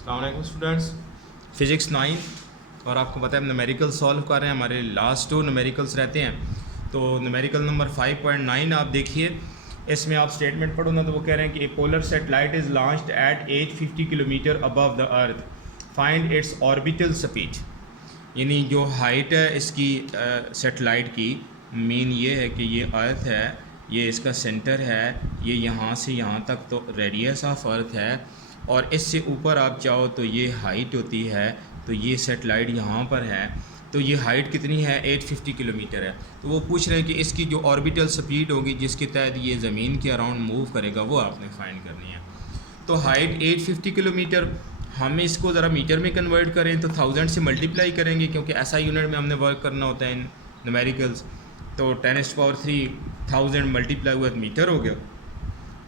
अस्सलाम वालेकुम students, physics 9 और आपको पता है हम न्यूमेरिकल सॉल्व कर रहे हैं। हमारे लास्ट 2 न्यूमेरिकल्स रहते हैं। तो न्यूमेरिकल नंबर 5.9 आप देखिए, इसमें आप स्टेटमेंट पढ़ो ना तो वो कह रहे हैं कि a polar satellite is launched at 850 kilometre above the earth, find its orbital speed. यानी जो हाइट है इसकी सैटेलाइट की, मेन ये है कि ये अर्थ है, ये इसका सेंटर है, ये यहाँ से यहाँ तक तो रेडियस ऑफ अर्थ है, और इससे ऊपर आप चाहो तो ये हाइट होती है। तो ये सैटेलाइट यहाँ पर है, तो ये हाइट कितनी है, 850 किलोमीटर है। तो वो पूछ रहे हैं कि इसकी जो ऑर्बिटल स्पीड होगी जिसके तहत ये ज़मीन के अराउंड मूव करेगा, वो आपने फाइंड करनी है। तो हाइट 850 किलोमीटर, हम इसको ज़रा मीटर में कन्वर्ट करें तो 1000 से मल्टीप्लाई करेंगे, क्योंकि ऐसा यूनिट में हमने वर्क करना होता है इन न्यूमेरिकल्स। तो 10⁻³ 1000 मल्टीप्लाई हुआ तो मीटर हो गया।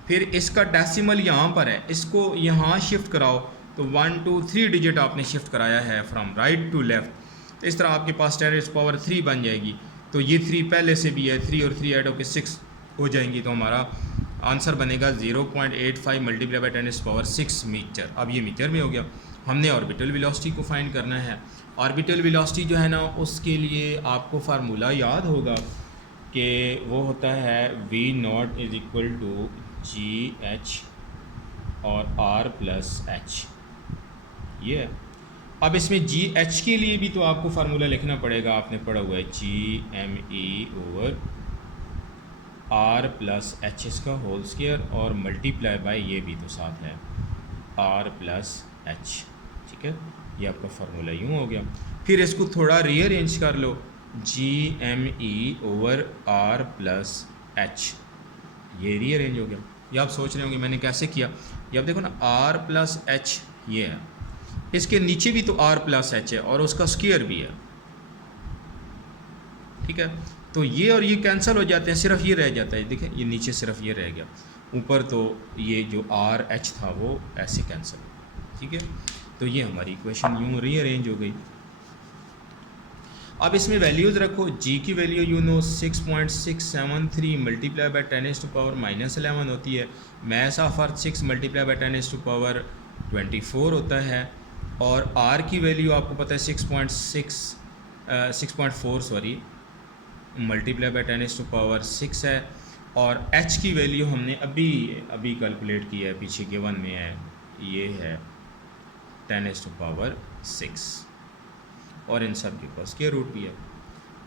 फिर इसका डेसिमल यहाँ पर है, इसको यहाँ शिफ्ट कराओ तो 1 2 3 डिजिट आपने शिफ्ट कराया है फ्रॉम राइट टू लेफ़्ट। तो इस तरह आपके पास 10⁻³ बन जाएगी। तो ये 3 पहले से भी है, 3 और 3 ऐड होकर 6 हो जाएंगी। तो हमारा आंसर बनेगा 0.85 मल्टीप्लाई बाई 10⁻6 मीटर। अब ये मीटर में हो गया। हमने ऑर्बिटल वेलोसिटी को फाइंड करना है। ऑर्बिटल वेलोसिटी जो है ना, उसके लिए आपको फार्मूला याद होगा कि वो होता है v0 is equal to GH और R प्लस H। ये है। अब इसमें GH के लिए भी तो आपको फार्मूला लिखना पड़ेगा, आपने पढ़ा हुआ है GME over R plus H इसका होल स्क्वायर और मल्टीप्लाई बाय ये भी तो साथ है R प्लस एच। ठीक है, ये आपका फार्मूला यूँ हो गया। फिर इसको थोड़ा रीअरेंज कर लो, GME over R plus H, ये रीअरेंज हो गया। ये आप सोच रहे होंगे मैंने कैसे किया। ये आप देखो ना, R प्लस एच ये है, इसके नीचे भी तो R प्लस एच है और उसका स्क्वायर भी है। ठीक है, तो ये और ये कैंसिल हो जाते हैं, सिर्फ ये रह जाता है। देखिए ये नीचे सिर्फ ये रह गया, ऊपर तो ये जो आर एच था वो ऐसे कैंसिल हो। ठीक है, तो ये हमारी इक्वेशन यूँ रीअरेंज हो गई। अब इसमें वैल्यूज़ रखो। जी की value you know 6.673 multiply by 10⁻⁻11 होती है। Mass of earth 6 multiply by 10⁻24 होता है। और आर की वैल्यू आपको पता है 6.4 सॉरी मल्टीप्लाई बाई 10⁻6 है। और h की वैल्यू हमने अभी कैलकुलेट की है, पीछे गिवन में है, ये है 10⁻6 और इन सब के पास स्क्वायर रूट भी है।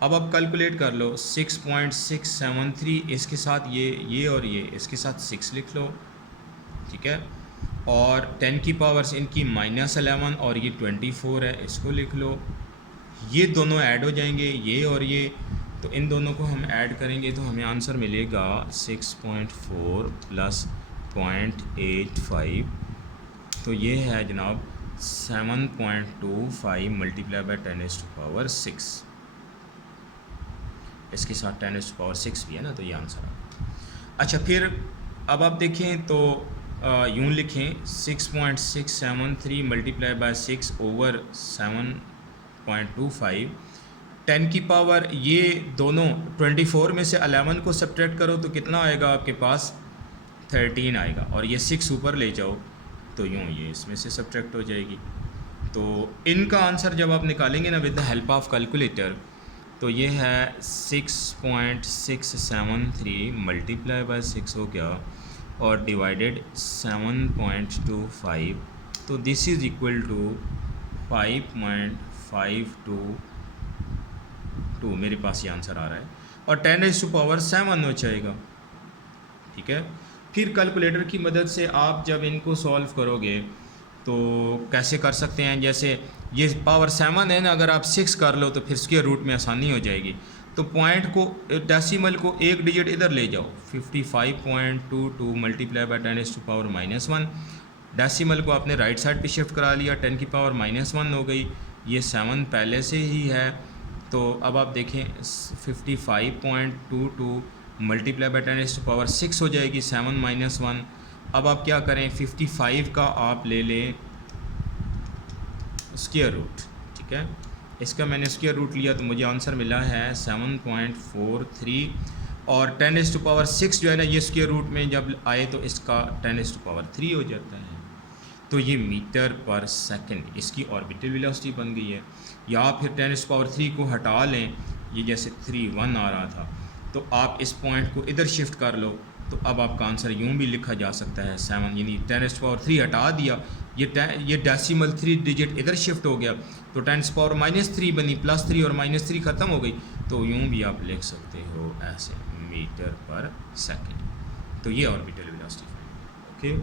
अब आप कैलकुलेट कर लो 6.673, इसके साथ ये और ये इसके साथ 6 लिख लो। ठीक है, और 10 की पावर्स इनकी -11 और ये 24 है, इसको लिख लो। ये दोनों ऐड हो जाएंगे, ये और ये, तो इन दोनों को हम ऐड करेंगे तो हमें आंसर मिलेगा 6.4 प्लस 0.85। तो ये है जनाब 7.25 मल्टीप्लाई बाई 10⁻6। इसके साथ 10⁻6 भी है ना, तो ये आंसर है। अच्छा, फिर अब आप देखें तो यूँ लिखें 6.673 मल्टीप्लाई बाई 6 ओवर 7.25। 10 की पावर ये दोनों 24 में से 11 को सब्ट्रैक्ट करो तो कितना आएगा आपके पास, 13 आएगा। और ये 6 ऊपर ले जाओ तो यूँ ये इसमें से सब्ट्रैक्ट हो जाएगी। तो इनका आंसर जब आप निकालेंगे ना with the help of calculator, तो ये है 6.673 मल्टीप्लाई बाय 6 हो गया और डिवाइडेड 7.25, तो दिस इज़ इक्वल टू 5.522। मेरे पास ये आंसर आ रहा है और 10⁻7 हो जाएगा। ठीक है, फिर कैलकुलेटर की मदद से आप जब इनको सॉल्व करोगे तो कैसे कर सकते हैं, जैसे ये पावर 7 है ना, अगर आप 6 कर लो तो फिर स्क्वायर रूट में आसानी हो जाएगी। तो पॉइंट को, डेसिमल को एक डिजिट इधर ले जाओ, 55.22 मल्टीप्लाई बाई 10⁻⁻1। डेसिमल को आपने राइट साइड पे शिफ्ट करा लिया, 10⁻⁻1 हो गई। ये 7 पहले से ही है, तो अब आप देखें 55.22 मल्टीप्लाई बाई 10⁻6 हो जाएगी, 7 - 1। अब आप क्या करें, 55 का आप ले लें स्क्वायर रूट। ठीक है, इसका मैंने स्क्वायर रूट लिया तो मुझे आंसर मिला है 7.43। और 10⁻6 जो है ना, ये स्क्वायर रूट में जब आए तो इसका 10⁻3 हो जाता है। तो तो ये मीटर पर सेकंड इसकी ऑर्बिटल वेलोसिटी बन गई है। या फिर 10⁻³ को हटा लें, ये जैसे 3 1 आ रहा था, तो आप इस पॉइंट को इधर शिफ्ट कर लो, तो अब आपका आंसर यूँ भी लिखा जा सकता है 7, यानी 10⁻³ हटा दिया, ये डेसिमल 3 डिजिट इधर शिफ्ट हो गया, तो 10⁻³ बनी, +3 और -3 ख़त्म हो गई, तो यूँ भी आप लिख सकते हो ऐसे मीटर पर सेकंड। तो ये orbital velocity. Okay,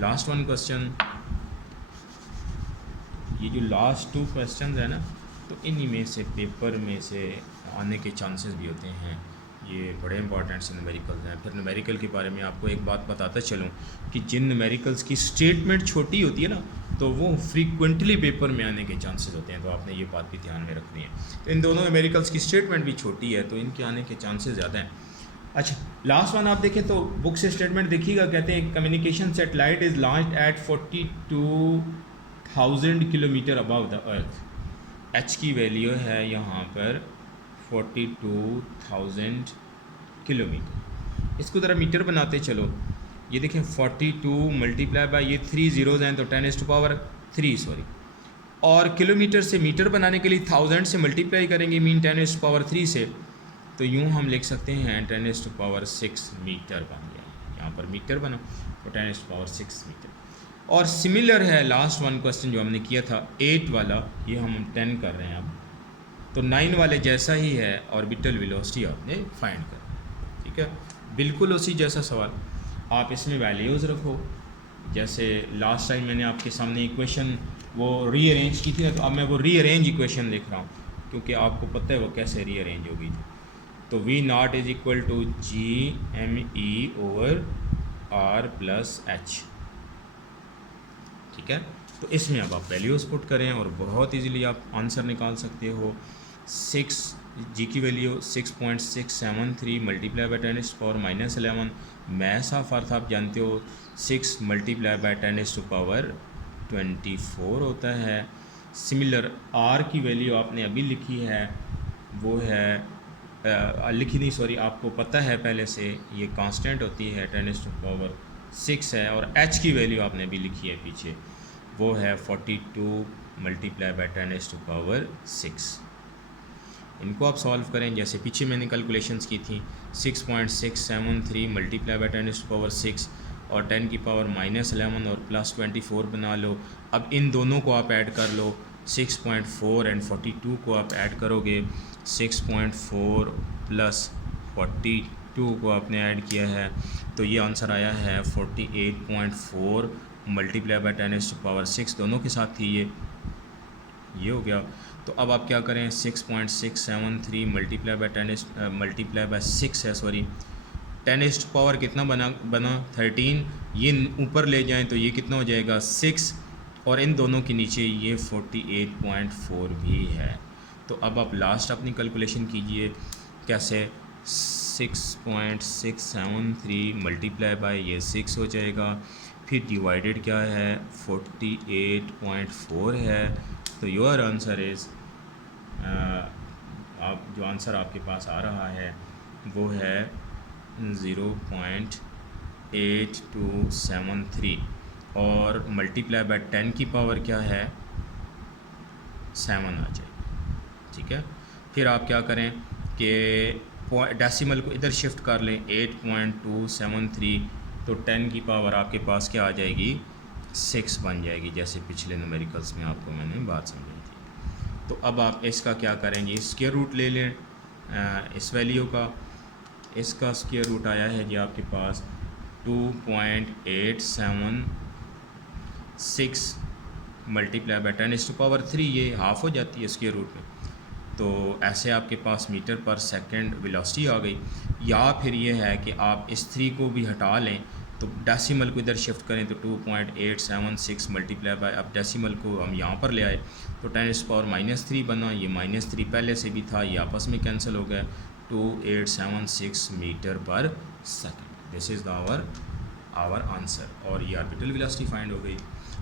last one question. ये जो लास्ट 2 क्वेश्चन है ना, तो इन्हीं में से पेपर में से आने के चांसेस भी होते हैं। ये बड़े इंपॉर्टेंट से न्यूमेरिकल्स हैं। फिर न्यूमेरिकल के बारे में आपको एक बात बताता चलूँ कि जिन न्यूमेरिकल्स की स्टेटमेंट छोटी होती है ना, तो वो फ्रीक्वेंटली पेपर में आने के चांसेस होते हैं, तो आपने ये बात भी ध्यान में रखनी है। तो इन दोनों न्यूमेरिकल्स की स्टेटमेंट भी छोटी है, तो इनके आने के चांसेस ज़्यादा हैं। अच्छा, लास्ट वन आप देखें तो बुक से स्टेटमेंट देखिएगा, कहते हैं communication satellite is launched at 42,000 kilometre above the earth. H की वैल्यू है यहाँ पर 42,000 किलोमीटर। इसको ज़रा मीटर बनाते चलो। ये देखें 42 मल्टीप्लाई बाय ये 3 ज़ीरोज़ हैं, तो 10⁻³ सॉरी, और किलोमीटर से मीटर बनाने के लिए 1000 से मल्टीप्लाई करेंगे, मीन 10⁻³ से, तो यूँ हम लिख सकते हैं 10⁻6 मीटर बन गया। यहाँ पर मीटर बना तो 10⁻6 मीटर। और सिमिलर है लास्ट वन क्वेश्चन जो हमने किया था 8 वाला, ये हम 10 कर रहे हैं अब, तो 9 वाले जैसा ही है, ऑर्बिटल वेलोसिटी आपने फाइंड कर, ठीक है, बिल्कुल उसी जैसा सवाल। आप इसमें वैल्यूज़ रखो, जैसे लास्ट टाइम मैंने आपके सामने इक्वेशन वो रीअरेंज की थी, तो अब मैं वो रीअरेंज इक्वेशन लिख रहा हूँ, क्योंकि आपको पता है वो कैसे रीअरेंज होगी। तो V0 is equal to GME/R+H, ठीक है। तो इसमें अब आप वैल्यूज़ पुट करें और बहुत इजीली आप आंसर निकाल सकते हो। 6 जी की value 6.673 multiply by 10⁻⁻11। Maths of earth आप जानते हो 6 मल्टीप्लाई बाय 10⁻24 होता है। सिमिलर आर की वैल्यू आपने अभी लिखी है, वो है लिखी नहीं सॉरी, आपको पता है पहले से, ये कांस्टेंट होती है 10⁻6 है। और एच की वैल्यू आपने अभी लिखी है पीछे, वो है 42 मल्टीप्लाई बाय 10⁻6। इनको आप सॉल्व करें, जैसे पीछे मैंने कैलकुलेशंस की थी 6.673 मल्टीप्लाई बाय 10⁻6 और 10⁻11 और +24 बना लो। अब इन दोनों को आप ऐड कर लो, 6.4 एंड 42 को आप ऐड करोगे, 6.4 + 42 को आपने ऐड किया है, तो ये आंसर आया है 48.4 मल्टीप्लाई बाय 10⁻6, दोनों के साथ थी ये हो गया। तो अब आप क्या करें, 6.673 मल्टीप्लाई बाय 6 है सॉरी, 10 कितना बना 13, ये ऊपर ले जाएं तो ये कितना हो जाएगा 6, और इन दोनों के नीचे ये 48.4 भी है। तो अब आप लास्ट अपनी कैलकुलेशन कीजिए, कैसे 6.673 मल्टीप्लाई बाय ये 6 हो जाएगा, फिर डिवाइडेड क्या है 48.4 है। तो योर आंसर इज़, आप जो आंसर आपके पास आ रहा है वो है 0.8273 और मल्टीप्लाई बाय 10 की पावर क्या है 7 आ जाएगी, ठीक है। फिर आप क्या करें कि डेसिमल को इधर शिफ्ट कर लें 8.273, तो 10 की पावर आपके पास क्या आ जाएगी 6 बन जाएगी, जैसे पिछले न्यूमेरिकल्स में आपको मैंने बात समझाई थी। तो अब आप इसका क्या करेंगे, स्क्वायर रूट ले लें इस वैल्यू का, इसका स्क्वायर रूट आया है जी आपके पास 2.876 मल्टीप्लाई बाय 10⁻3, ये हाफ़ हो जाती है स्क्वायर रूट में। तो ऐसे आपके पास मीटर पर सेकंड वेलोसिटी आ गई। या फिर ये है कि आप इस 3 को भी हटा लें, तो डेसिमल को इधर शिफ्ट करें, तो 2.876 मल्टीप्लाई बाय, अब डेसिमल को हम यहाँ पर ले आए तो 10⁻³ बना, ये -3 पहले से भी था, ये आपस में कैंसिल हो गया, 2876 metre per second. This is our answer, और ये ऑर्बिटल वेलोसिटी फाइंड हो गई।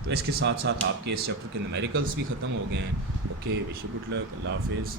तो इसके साथ साथ आपके इस चैप्टर के न्यूमेरिकल्स भी ख़त्म हो गए हैं। Okay, wish you good luck, अल्लाह हाफिज़।